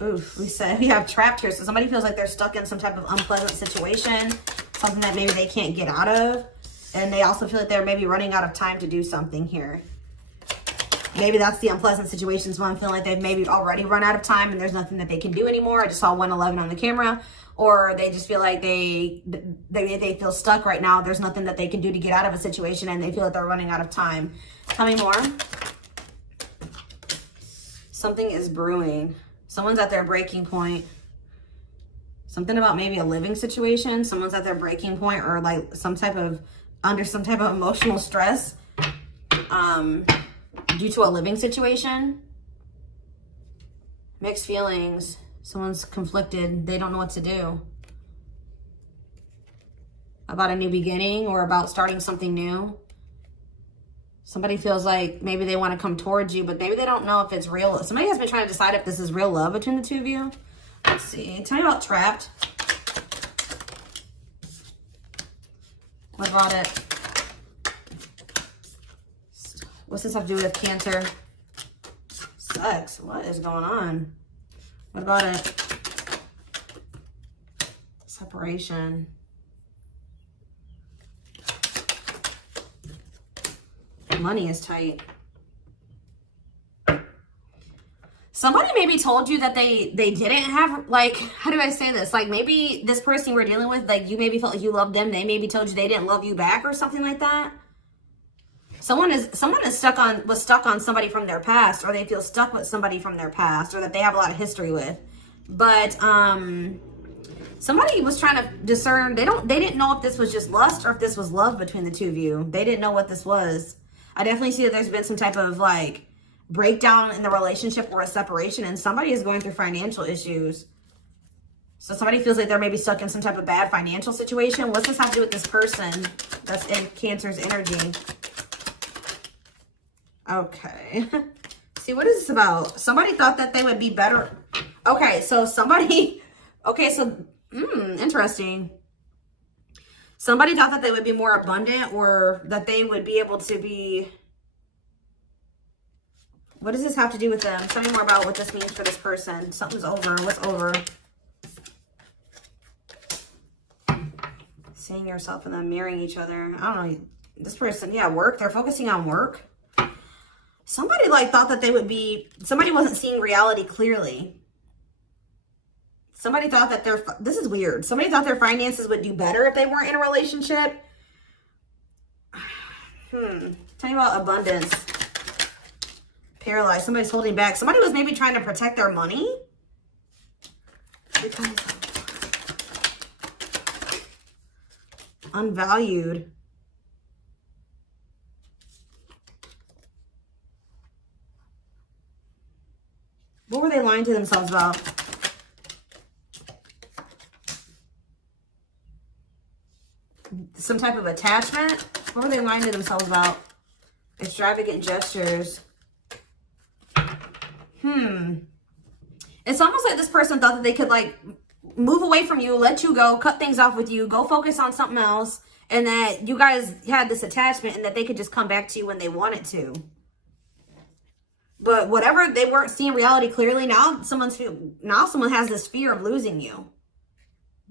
Oof, we have trapped here. So somebody feels like they're stuck in some type of unpleasant situation, something that maybe they can't get out of. And they also feel like they're maybe running out of time to do something here. Maybe that's the unpleasant situation. So I'm feeling like they've maybe already run out of time and there's nothing that they can do anymore. I just saw 111 on the camera. Or they just feel like they feel stuck right now. There's nothing that they can do to get out of a situation and they feel like they're running out of time. Tell me more. Something is brewing. Someone's at their breaking point. Something about maybe a living situation. Someone's at their breaking point or like under some type of emotional stress due to a living situation. Mixed feelings. Someone's conflicted. They don't know what to do. About a new beginning or about starting something new. Somebody feels like maybe they want to come towards you, but maybe they don't know if it's real. Somebody has been trying to decide if this is real love between the two of you. Let's see. Tell me about trapped. What about it? What's this have to do with Cancer? Sex. What is going on? What about it? Separation. Money is tight. Somebody maybe told you that they didn't have, like, how do I say this? Like, maybe this person you were dealing with, like, you maybe felt like you loved them. They maybe told you they didn't love you back or something like that. Someone was stuck on somebody from their past, or they feel stuck with somebody from their past, or that they have a lot of history with. But somebody was trying to discern. They didn't know if this was just lust or if this was love between the two of you. They didn't know what this was. I definitely see that there's been some type of like breakdown in the relationship or a separation, and somebody is going through financial issues. So somebody feels like they're maybe stuck in some type of bad financial situation. What's this have to do with this person that's in Cancer's energy? Okay. See, what is this about? Somebody thought that they would be better. Okay, so interesting. Somebody thought that they would be more abundant, or that they would be able to be... What does this have to do with them? Tell me more about what this means for this person. Something's over. What's over? Seeing yourself and them mirroring each other. I don't know. This person, yeah, work. They're focusing on work. Somebody like thought that they would be... Somebody wasn't seeing reality clearly. Somebody thought that this is weird. Somebody thought their finances would do better if they weren't in a relationship. Tell me about abundance. Paralyzed. Somebody's holding back. Somebody was maybe trying to protect their money. Unvalued. What were they lying to themselves about? Some type of attachment? What were they lying to themselves about? Extravagant gestures. It's almost like this person thought that they could like move away from you, let you go, cut things off with you, go focus on something else, and that you guys had this attachment and that they could just come back to you when they wanted to. But whatever, they weren't seeing reality clearly. Now someone has this fear of losing you.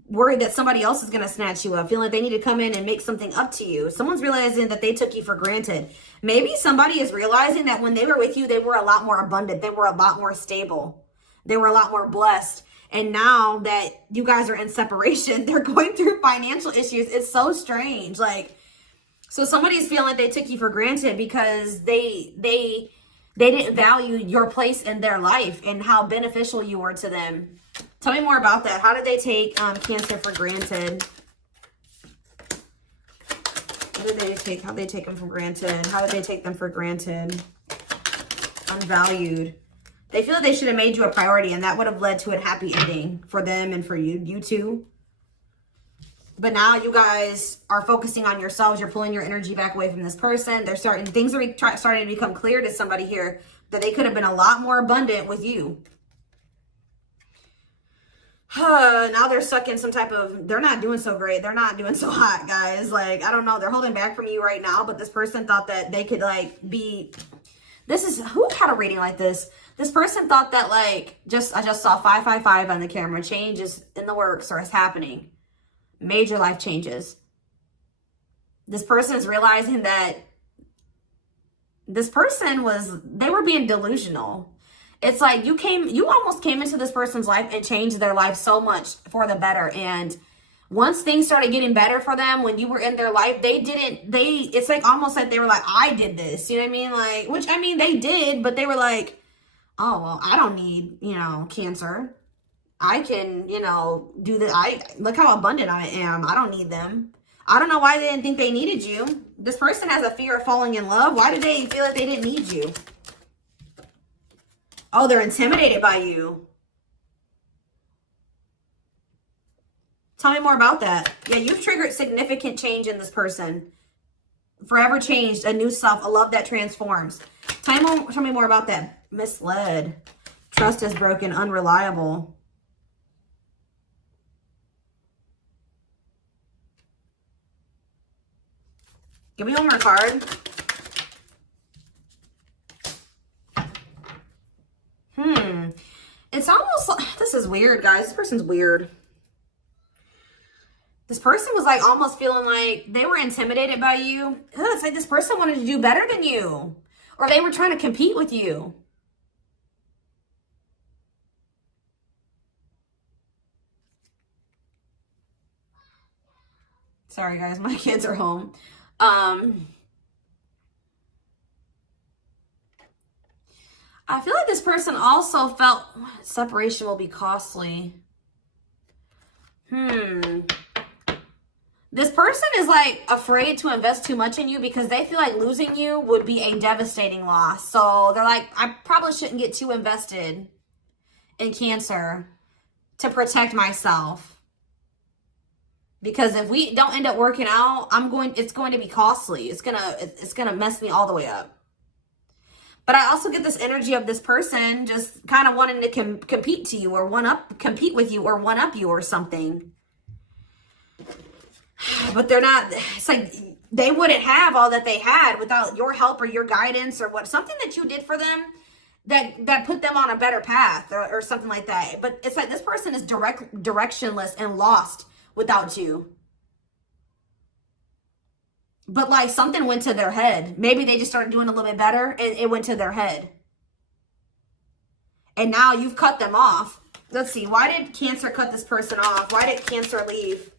Worried that somebody else is going to snatch you up, feeling like they need to come in and make something up to you. Someone's realizing that they took you for granted. Maybe somebody is realizing that when they were with you, they were a lot more abundant. They were a lot more stable. They were a lot more blessed. And now that you guys are in separation, they're going through financial issues. It's so strange. Like, so somebody's feeling like they took you for granted because they didn't value your place in their life and how beneficial you were to them. Tell me more about that. How did they take Cancer for granted? What did they take? How did they take them for granted? How did they take them for granted? Unvalued. They feel that they should have made you a priority, and that would have led to a happy ending for them and for you two. But now you guys are focusing on yourselves. You're pulling your energy back away from this person. Things are starting to become clear to somebody here that they could have been a lot more abundant with you. Now they're stuck in some type of, they're not doing so great. They're not doing so hot, guys. Like, I don't know. They're holding back from you right now, but this person thought that they could like be, who had a reading like this? This person thought that like, I just saw 555 on the camera. Change is in the works or is happening. Major life changes. This person is realizing that this person they were being delusional. It's like you almost came into this person's life and changed their life so much for the better. And once things started getting better for them, when you were in their life, it's like almost like they were like, I did this. You know what I mean? Like, which I mean, they did, but they were like, oh, well, I don't need, Cancer. I can, do that. Look how abundant I am. I don't need them. I don't know why they didn't think they needed you. This person has a fear of falling in love. Why did they feel like they didn't need you? Oh, they're intimidated by you. Tell me more about that. Yeah, you've triggered significant change in this person. Forever changed, a new self, a love that transforms. Tell me more about that. Misled. Trust is broken, unreliable. Give me one more card. It's almost like, this is weird, guys. This person's weird. This person was like almost feeling like they were intimidated by you. Ugh, it's like this person wanted to do better than you. Or they were trying to compete with you. Sorry, guys. My kids are home. I feel like this person also felt separation will be costly. This person is like afraid to invest too much in you because they feel like losing you would be a devastating loss. So they're like, I probably shouldn't get too invested in Cancer to protect myself. Because if we don't end up working out, it's going to be costly. It's gonna mess me all the way up. But I also get this energy of this person just kind of wanting to compete to you or compete with you or one up you or something. But they're not, it's like they wouldn't have all that they had without your help or your guidance or something that you did for them that put them on a better path or something like that. But it's like this person is directionless and lost without you. But like something went to their head. Maybe they just started doing a little bit better and it went to their head. And now you've cut them off. Let's see. Why did Cancer cut this person off? Why did Cancer leave?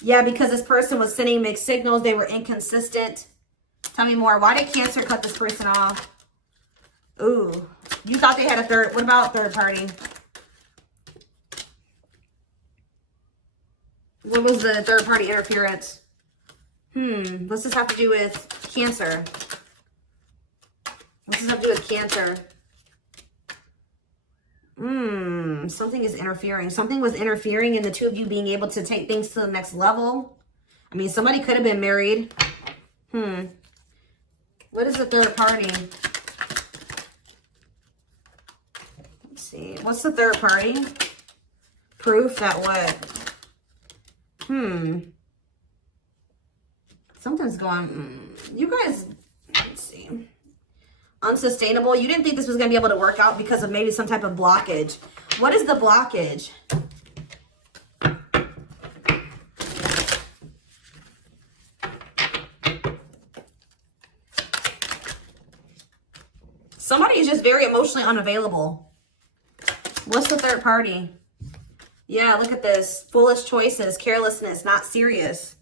Yeah, because this person was sending mixed signals. They were inconsistent. Tell me more. Why did Cancer cut this person off? Ooh. You thought they had a third. What about third party? What was the third party interference? What's this have to do with Cancer? What's this have to do with Cancer? Something is interfering. Something was interfering in the two of you being able to take things to the next level. I mean, somebody could have been married. What is the third party? Let's see. What's the third party? Proof that what? Something's going, you guys, let's see. Unsustainable. You didn't think this was going to be able to work out because of maybe some type of blockage. What is the blockage? Somebody is just very emotionally unavailable. What's the third party? Yeah, look at this. Foolish choices, carelessness, not serious.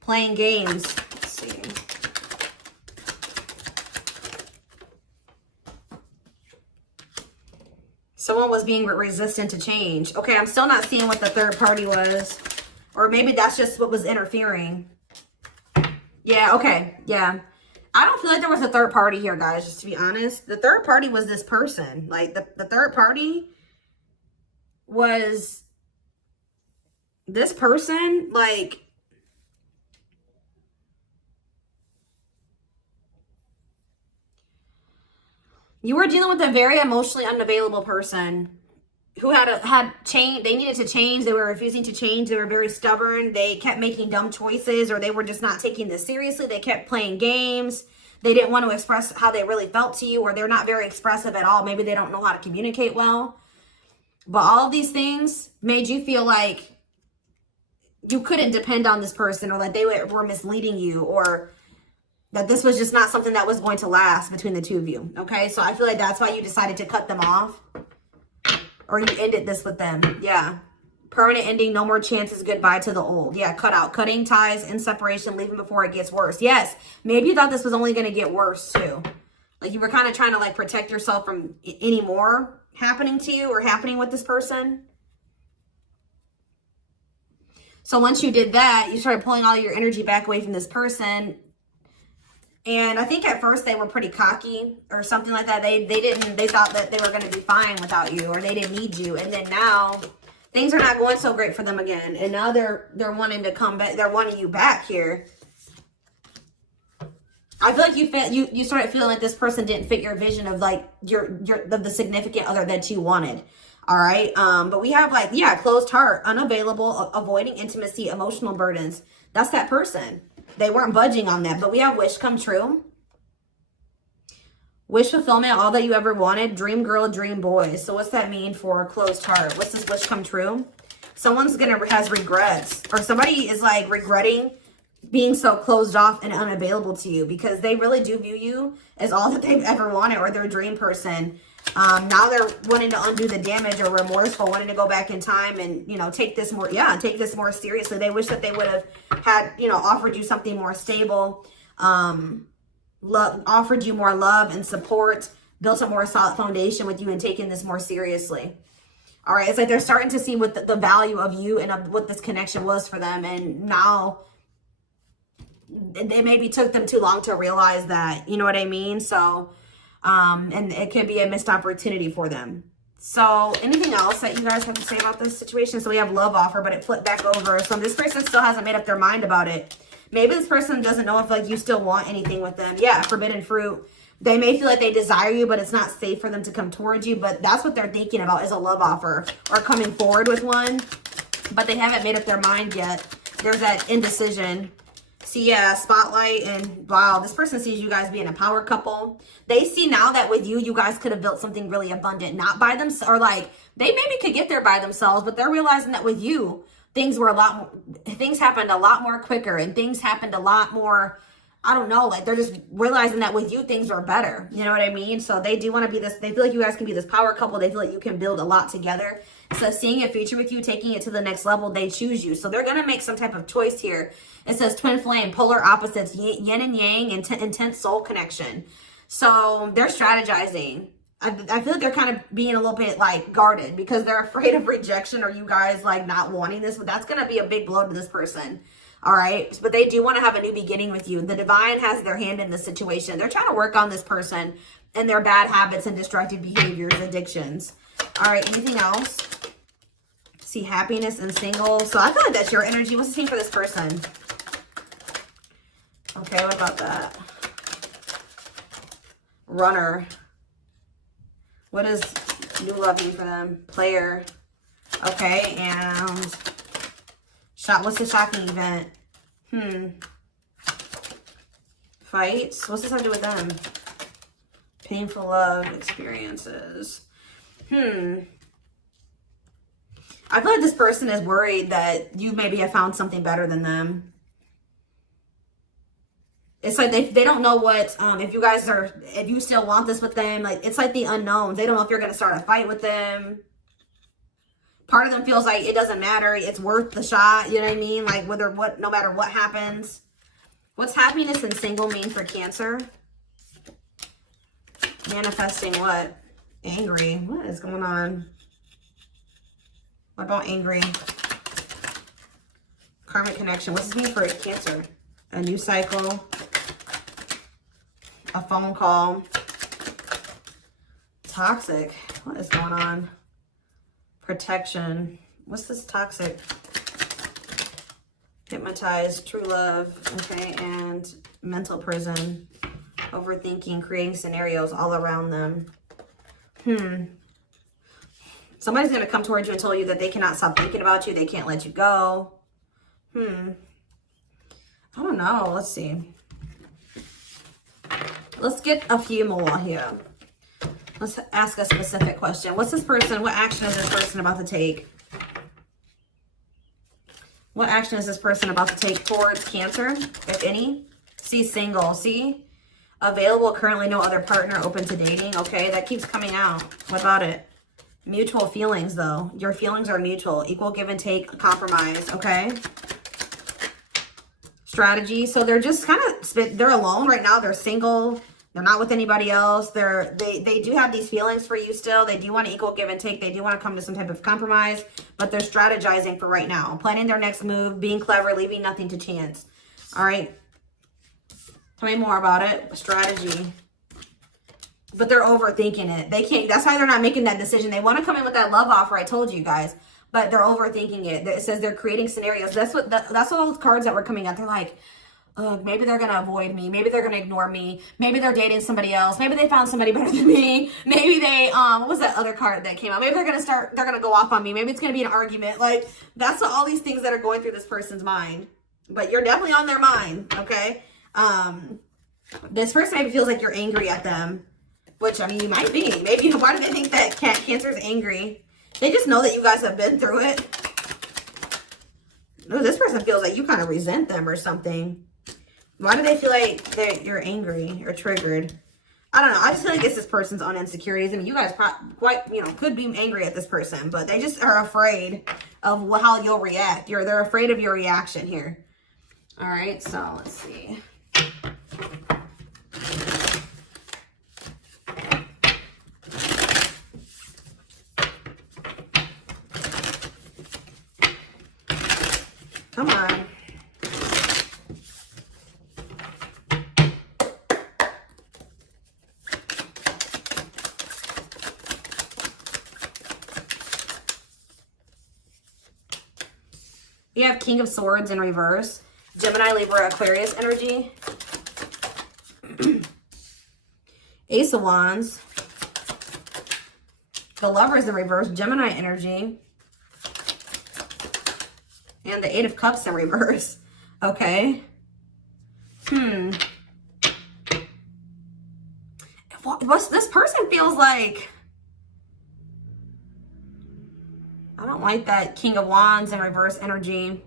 Playing games. Let's see. Someone was being resistant to change. Okay, I'm still not seeing what the third party was. Or maybe that's just what was interfering. Yeah, okay. Yeah. I don't feel like there was a third party here, guys, just to be honest. The third party was this person. Like, the third party was this person. Like, you were dealing with a very emotionally unavailable person who had change. They needed to change. They were refusing to change. They were very stubborn. They kept making dumb choices, or they were just not taking this seriously. They kept playing games. They didn't want to express how they really felt to you, or they're not very expressive at all. Maybe they don't know how to communicate well. But all of these things made you feel like you couldn't depend on this person, or that they were misleading you, or that this was just not something that was going to last between the two of you. Okay, so I feel like that's why you decided to cut them off, or you ended this with them. Yeah. Permanent ending, no more chances, goodbye to the old. Yeah, cut out. Cutting ties in separation, leaving before it gets worse. Yes, maybe you thought this was only going to get worse too. Like you were kind of trying to like protect yourself from any more happening to you or happening with this person. So once you did that, you started pulling all your energy back away from this person. And I think at first they were pretty cocky or something like that. They thought that they were going to be fine without you, or they didn't need you. And then now things are not going so great for them again. And now they're wanting to come back. They're wanting you back here. I feel like you started feeling like this person didn't fit your vision of like the significant other that you wanted. All right. But we have like, yeah, closed heart, unavailable, avoiding intimacy, emotional burdens. That's that person. They weren't budging on that. But we have wish come true. Wish fulfillment, all that you ever wanted. Dream girl, dream boy. So what's that mean for closed heart? What's this wish come true? Someone's has regrets, or somebody is like regretting being so closed off and unavailable to you, because they really do view you as all that they've ever wanted, or their dream person. Now they're wanting to undo the damage, or remorseful, wanting to go back in time and, you know, take this more seriously. They wish that they would have had, you know, offered you something more stable, offered you more love and support, built a more solid foundation with you, and taken this more seriously. All right. It's like they're starting to see what the value of you and of what this connection was for them. And now it maybe took them too long to realize that, you know what I mean? So, and it could be a missed opportunity for them. So anything else that you guys have to say about this situation? So we have love offer, but it flipped back over. So this person still hasn't made up their mind about it. Maybe this person doesn't know if like you still want anything with them. Yeah, forbidden fruit. They may feel like they desire you, but it's not safe for them to come towards you. But that's what they're thinking about, is a love offer or coming forward with one. But they haven't made up their mind yet. There's that indecision. See, yeah, spotlight, and wow, this person sees you guys being a power couple. They see now that with you, you guys could have built something really abundant, not by themselves, or like they maybe could get there by themselves, but they're realizing that with you, things happened a lot more quicker, and things happened a lot more, I don't know, like they're just realizing that with you, things are better. You know what I mean? So they do want to be this, they feel like you guys can be this power couple. They feel like you can build a lot together. So seeing a future with you, taking it to the next level, they choose you. So they're going to make some type of choice here. It says twin flame, polar opposites, yin and yang, intense soul connection. So they're strategizing. I feel like they're kind of being a little bit like guarded, because they're afraid of rejection, or you guys like not wanting this, but that's going to be a big blow to this person. All right. But they do want to have a new beginning with you. The divine has their hand in this situation. They're trying to work on this person and their bad habits and destructive behaviors, addictions. All right. Anything else? See, happiness and single. So I feel like that's your energy. What's the thing for this person? Okay. What about that? Runner. What does new love mean for them? Player. Okay. And what's the shocking event? Fights. What's this have to do with them? Painful love experiences. I feel like this person is worried that you maybe have found something better than them. It's like they don't know what, if you still want this with them. Like, it's like the unknowns. They don't know if you're going to start a fight with them. Part of them feels like it doesn't matter. It's worth the shot. You know what I mean? Like no matter what happens. What's happiness and single mean for Cancer? Manifesting what? Angry. What is going on? What about angry? Karmic connection. What's this mean for Cancer? A new cycle. A phone call. Toxic. What is going on? Protection. What's this toxic? Hypnotized, true love. Okay, and mental prison. Overthinking, creating scenarios all around them. Somebody's going to come towards you and tell you that they cannot stop thinking about you. They can't let you go. I don't know. Let's see. Let's get a few more here. Let's ask a specific question. What's this person, what action is this person about to take? What action is this person about to take towards Cancer, if any? See, single. See? Available, currently no other partner, open to dating. Okay, that keeps coming out. What about it? Mutual feelings, though. Your feelings are mutual. Equal give and take, compromise. Okay? Strategy. So they're just kind of, they're alone right now. They're single. They're not with anybody else. They do have these feelings for you still. They do want to equal give and take. They do want to come to some type of compromise, but they're strategizing for right now. Planning their next move, being clever, leaving nothing to chance. All right. Tell me more about it. Strategy. But they're overthinking it. They can't, that's why they're not making that decision. They want to come in with that love offer, I told you guys, but they're overthinking it. It says they're creating scenarios. That's what those cards that were coming out. They're like, maybe they're going to avoid me. Maybe they're going to ignore me. Maybe they're dating somebody else. Maybe they found somebody better than me. Maybe they, what was that other card that came out? Maybe they're going to go off on me. Maybe it's going to be an argument. Like, that's all these things that are going through this person's mind. But you're definitely on their mind, okay? This person maybe feels like you're angry at them, which, I mean, you might be. Maybe, why do they think that Cancer is angry? They just know that you guys have been through it. Ooh, this person feels like you kind of resent them or something. Why do they feel like you're angry or triggered? I don't know. I just feel like it's this person's own insecurities. I mean, you guys could be angry at this person, but they just are afraid of how you'll react. They're afraid of your reaction here. All right, so let's see. Come on. We have King of Swords in reverse. Gemini, Libra, Aquarius energy. Ace of Wands. The Lovers in reverse. Gemini energy. And the Eight of Cups in reverse. Okay. This person feels like... I don't like that King of Wands in reverse energy.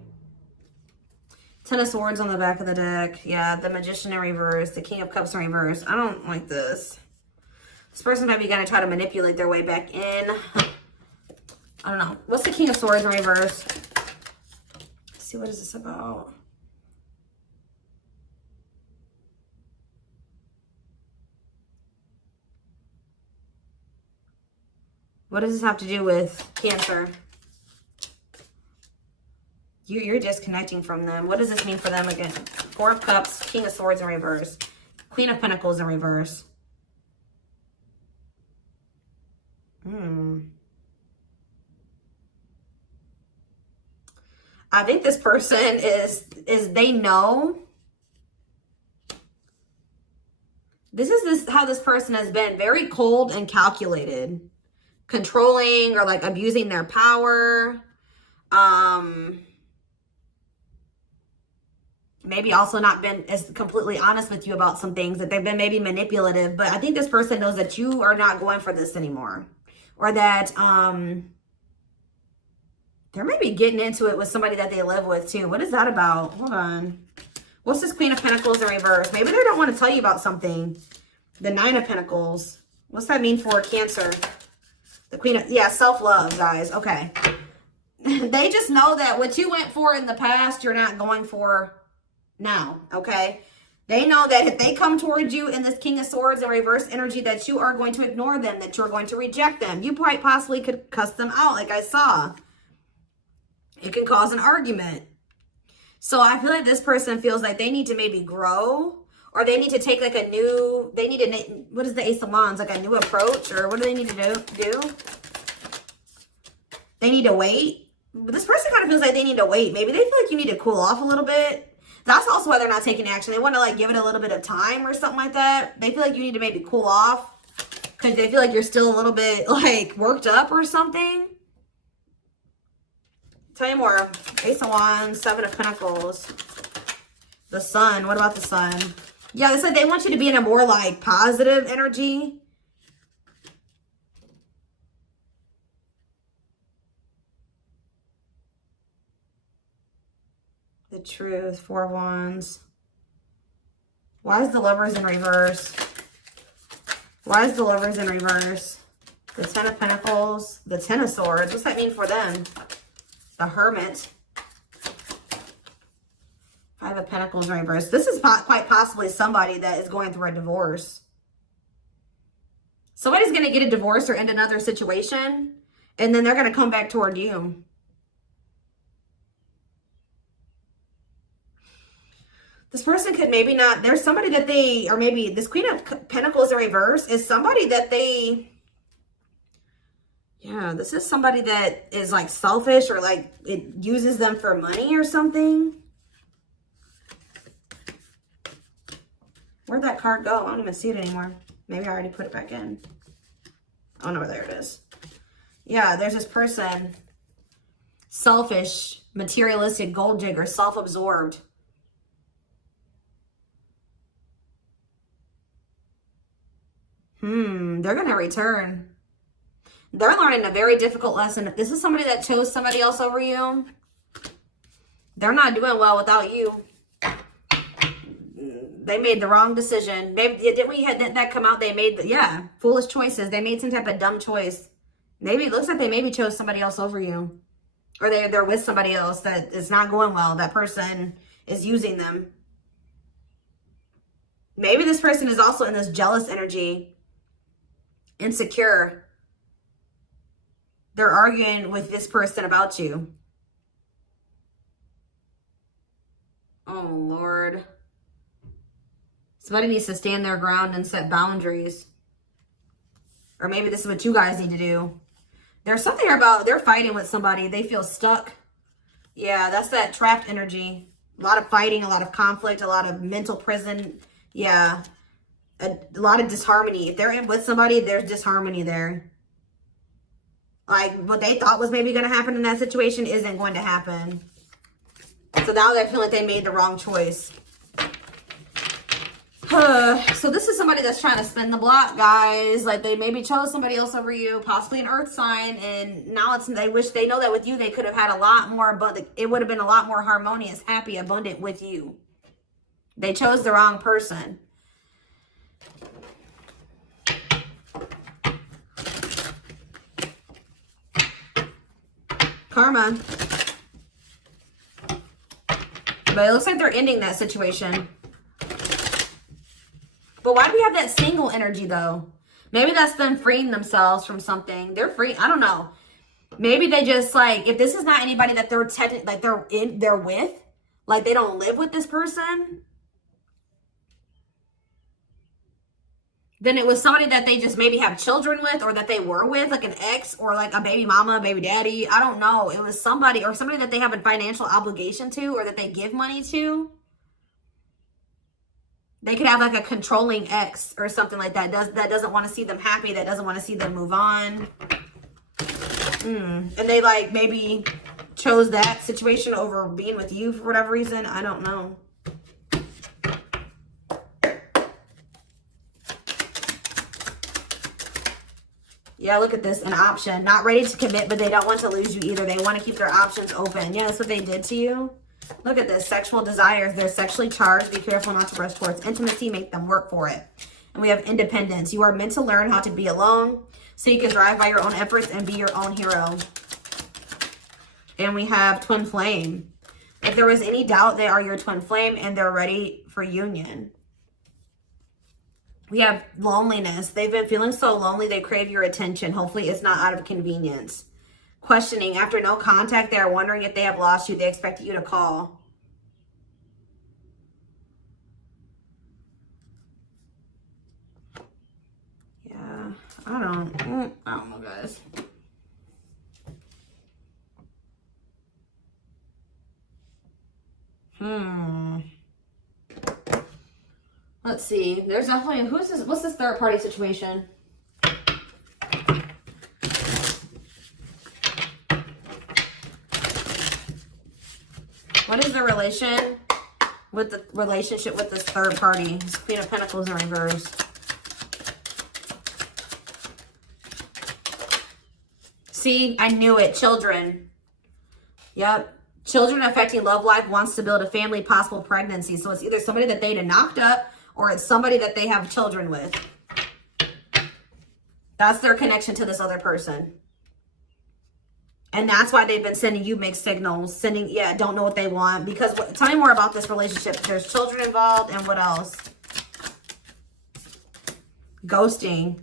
Ten of Swords on the back of the deck. Yeah, the Magician in reverse. The King of Cups in reverse. I don't like this. This person might be going to try to manipulate their way back in. I don't know. What's the King of Swords in reverse? Let's see, what is this about? What does this have to do with Cancer? You're disconnecting from them. What does this mean for them again? Four of Cups, King of Swords in reverse. Queen of Pentacles in reverse. I think this person is they know. This is how this person has been. Very cold and calculated. Controlling or like abusing their power. Maybe also not been as completely honest with you about some things, that they've been maybe manipulative, but I think this person knows that you are not going for this anymore, or that they're maybe getting into it with somebody that they live with too. What is that about? Hold on. What's this Queen of Pentacles in reverse? Maybe they don't want to tell you about something. The Nine of Pentacles. What's that mean for Cancer? The Queen of, yeah, self-love, guys. Okay. They just know that what you went for in the past, you're not going for now, okay? They know that if they come towards you in this King of Swords and reverse energy, that you are going to ignore them, that you're going to reject them. You quite possibly could cuss them out, like I saw. It can cause an argument. So I feel like this person feels like they need to maybe grow, or they need to take like a new, they need to, what is the Ace of Wands? Like a new approach, or what do they need to do? They need to wait. But this person kind of feels like they need to wait. Maybe they feel like you need to cool off a little bit. That's also why they're not taking action. They want to like give it a little bit of time or something like that. They feel like you need to maybe cool off because they feel like you're still a little bit like worked up or something. Tell you more. Ace of Wands, Seven of Pentacles. The Sun. What about the Sun? Yeah, it's like they want you to be in a more like positive energy. The Truth, 4 of Wands. Why is the Lovers in reverse? Why is the Lovers in reverse? The 10 of Pentacles, the 10 of Swords. What's that mean for them? The Hermit. 5 of Pentacles in reverse. This is quite possibly somebody that is going through a divorce. Somebody's going to get a divorce or end another situation, and then they're going to come back toward you. This person could maybe not, there's somebody that they, or maybe this Queen of Pentacles in reverse is somebody that they, yeah, this is somebody that is like selfish or like it uses them for money or something. Where'd that card go? I don't even see it anymore. Maybe I already put it back in. Oh no, there it is. Yeah, there's this person, selfish, materialistic, gold digger, self-absorbed. They're going to return. They're learning a very difficult lesson. If this is somebody that chose somebody else over you, they're not doing well without you. They made the wrong decision. Maybe didn't we had that come out? They made foolish choices. They made some type of dumb choice. Maybe it looks like they maybe chose somebody else over you, or they're with somebody else that is not going well. That person is using them. Maybe this person is also in this jealous energy, insecure. They're arguing with this person about you. Oh Lord. Somebody needs to stand their ground and set boundaries. Or maybe this is what you guys need to do. There's something about, they're fighting with somebody. They feel stuck. Yeah, that's that trapped energy. A lot of fighting, a lot of conflict, a lot of mental prison. Yeah, a lot of disharmony. If they're in with somebody, there's disharmony there. Like what they thought was maybe going to happen in that situation isn't going to happen. So now they feel like they made the wrong choice. So this is somebody that's trying to spin the block, guys. Like they maybe chose somebody else over you, possibly an earth sign, and now they wish they know that with you they could have had a lot more, but it would have been a lot more harmonious, happy, abundant with you. They chose the wrong person. Karma. But it looks like they're ending that situation. But why do we have that single energy though? Maybe that's them freeing themselves from something. They're free. I don't know. Maybe they just like, if this is not anybody that they're they're with, like they don't live with this person, then it was somebody that they just maybe have children with, or that they were with, like an ex, or like a baby mama, baby daddy. I don't know. It was somebody, or somebody that they have a financial obligation to, or that they give money to. They could have like a controlling ex or something like that. That doesn't want to see them happy. That doesn't want to see them move on. And they like maybe chose that situation over being with you for whatever reason. I don't know. Yeah, look at this. An option. Not ready to commit, but they don't want to lose you either. They want to keep their options open. Yeah, that's what they did to you. Look at this. Sexual desires. They're sexually charged. Be careful not to rush towards intimacy. Make them work for it. And we have independence. You are meant to learn how to be alone so you can thrive by your own efforts and be your own hero. And we have twin flame. If there was any doubt, they are your twin flame and they're ready for union. We have loneliness. They've been feeling so lonely, they crave your attention. Hopefully it's not out of convenience. Questioning. After no contact, they are wondering if they have lost you. They expect you to call. Yeah, I don't know, guys. Let's see. There's definitely, what's this third party situation? What is the relation with the relationship with this third party. Queen of Pentacles in reverse. See, I knew it. Children. Yep. Children affecting love life, wants to build a family, possible pregnancy. So it's either somebody that they knocked up or it's somebody that they have children with. That's their connection to this other person. And that's why they've been sending you mixed signals. Don't know what they want. Because, tell me more about this relationship. There's children involved, and what else? Ghosting.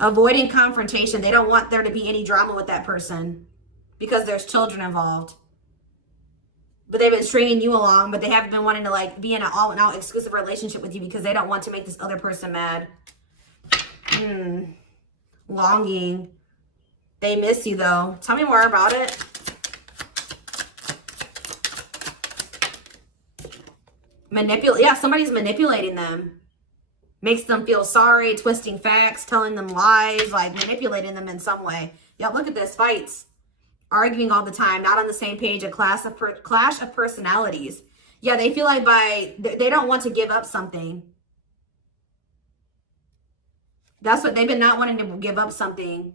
Avoiding confrontation. They don't want there to be any drama with that person. Because there's children involved. But they've been stringing you along, but they haven't been wanting to like be in an all-out exclusive relationship with you because they don't want to make this other person mad. Longing. They miss you though. Tell me more about it. Yeah, somebody's manipulating them. Makes them feel sorry, twisting facts, telling them lies, like manipulating them in some way. Yeah, look at this. Fights. Arguing all the time, not on the same page, a clash of personalities. Yeah, they feel like they don't want to give up something. That's what they've been not wanting to give up something.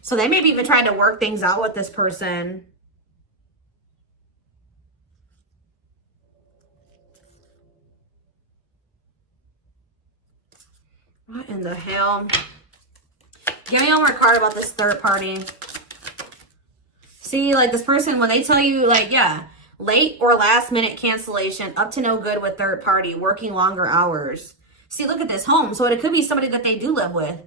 So they may be even trying to work things out with this person. What in the hell? Give me one more card about this third party. See, like this person, when they tell you, like, yeah, late or last minute cancellation, up to no good with third party, working longer hours. See, look at this home. So it could be somebody that they do live with.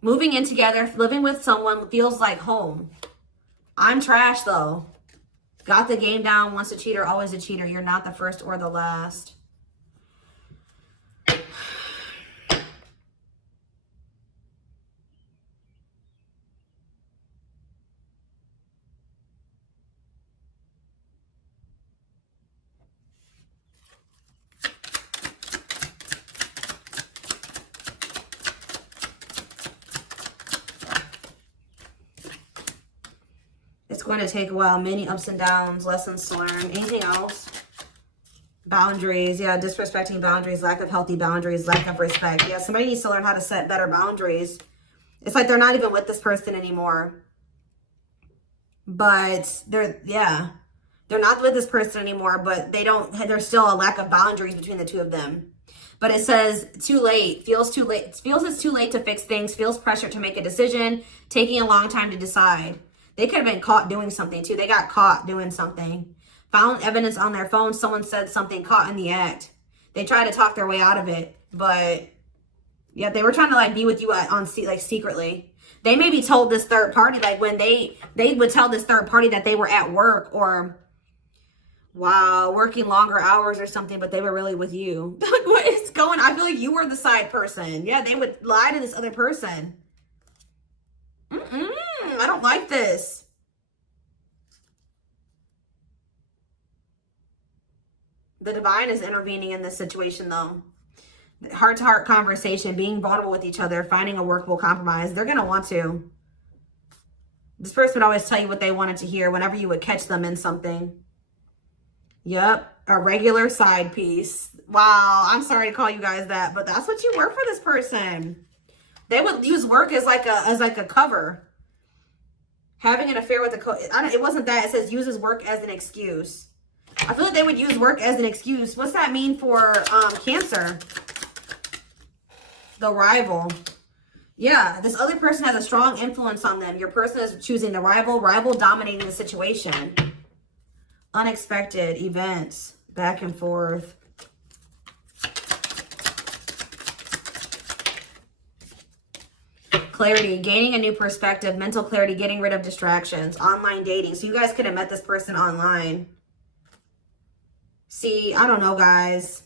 Moving in together, living with someone feels like home. I'm trash though. Got the game down, once a cheater, always a cheater. You're not the first or the last. It's going to take a while. Many ups and downs, lessons to learn. Anything else? Boundaries. Yeah, disrespecting boundaries, lack of healthy boundaries, lack of respect. Yeah, somebody needs to learn how to set better boundaries. It's like they're not even with this person anymore. But they're not with this person anymore, but there's still a lack of boundaries between the two of them. But it says too late, feels too late, feels it's too late to fix things, feels pressure to make a decision, taking a long time to decide. They could have been caught doing something too. They got caught doing something. Found evidence on their phone. Someone said something, caught in the act. They tried to talk their way out of it. But yeah, they were trying to like be with you like secretly. They maybe told this third party, like when they would tell this third party that they were at work or wow, working longer hours or something, but they were really with you. Like, what is going on? I feel like you were the side person. Yeah, they would lie to this other person. I don't like this. The divine is intervening in this situation though. Heart-to-heart conversation, being vulnerable with each other, finding a workable compromise. They're going to want to. This person would always tell you what they wanted to hear whenever you would catch them in something. Yep, a regular side piece. Wow, I'm sorry to call you guys that, but that's what you were for this person. They would use work as like a cover. Having an affair with it wasn't that. It says uses work as an excuse. I feel like they would use work as an excuse. What's that mean for Cancer? The rival. Yeah, this other person has a strong influence on them. Your person is choosing the rival dominating the situation. Unexpected events, back and forth. Clarity, gaining a new perspective, mental clarity, getting rid of distractions, online dating. So you guys could have met this person online. See, I don't know, guys.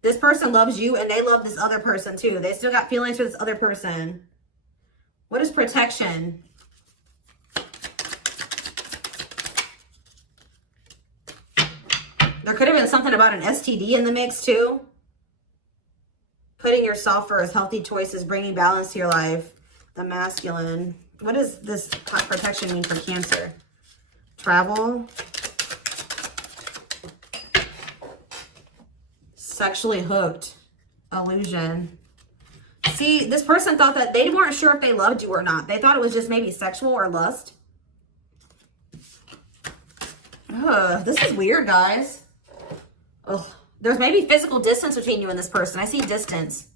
This person loves you and they love this other person too. They still got feelings for this other person. What is protection? There could have been something about an STD in the mix too. Putting yourself first, healthy choices, bringing balance to your life. The masculine. What does this protection mean for Cancer? Travel. Sexually hooked. Illusion. See, this person thought that they weren't sure if they loved you or not. They thought it was just maybe sexual or lust. Ugh, this is weird, guys. Ugh. There's maybe physical distance between you and this person. I see distance.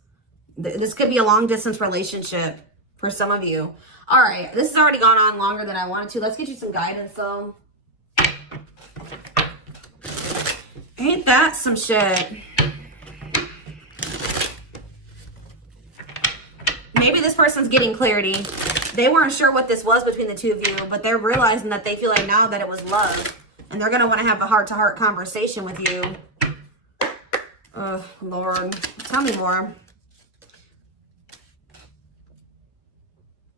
This could be a long distance relationship for some of you. All right, this has already gone on longer than I wanted to. Let's get you some guidance, though. Ain't that some shit? Maybe this person's getting clarity. They weren't sure what this was between the two of you, but they're realizing that they feel like now that it was love. And they're going to want to have a heart-to-heart conversation with you. Oh, Lord. Tell me more.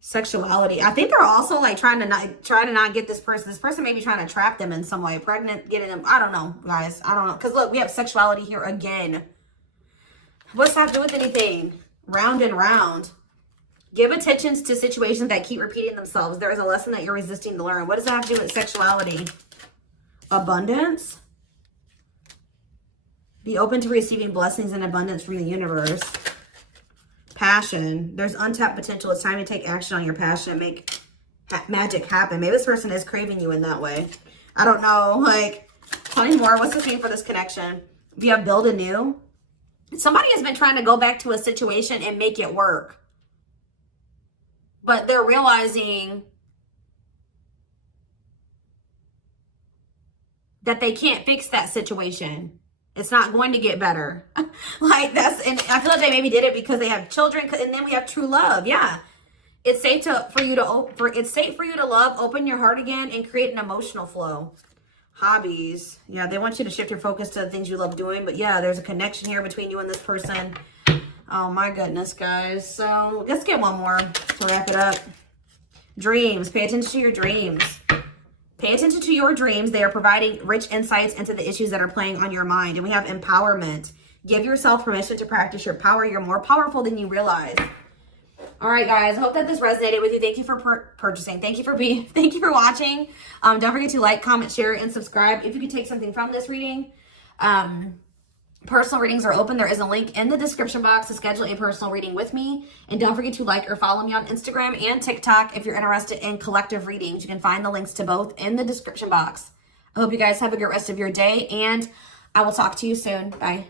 Sexuality. I think they're also like trying to not get this person. This person may be trying to trap them in some way. Pregnant, getting them. I don't know, guys. I don't know. Because look, we have sexuality here again. What's that have to do with anything? Round and round. Give attention to situations that keep repeating themselves. There is a lesson that you're resisting to learn. What does that have to do with sexuality? Abundance. Be open to receiving blessings and abundance from the universe. Passion. There's untapped potential. It's time to take action on your passion and make magic happen. Maybe this person is craving you in that way. I don't know. Like, tell me more. What's this mean for this connection? We have build anew. Somebody has been trying to go back to a situation and make it work. But they're realizing that they can't fix that situation. It's not going to get better. Like that's, and I feel like they maybe did it because they have children, and then we have true love. Yeah, it's safe for you to love, open your heart again, and create an emotional flow. Hobbies. Yeah, they want you to shift your focus to the things you love doing. But yeah, there's a connection here between you and this person. Oh my goodness, guys. So let's get one more to wrap it up. Dreams. Pay attention to your dreams. Pay attention to your dreams. They are providing rich insights into the issues that are playing on your mind. And we have empowerment. Give yourself permission to practice your power. You're more powerful than you realize. All right, guys. I hope that this resonated with you. Thank you for purchasing. Thank you for watching. Don't forget to like, comment, share, and subscribe. If you could take something from this reading, personal readings are open. There is a link in the description box to schedule a personal reading with me. And don't forget to like or follow me on Instagram and TikTok if you're interested in collective readings. You can find the links to both in the description box. I hope you guys have a good rest of your day, and I will talk to you soon. Bye.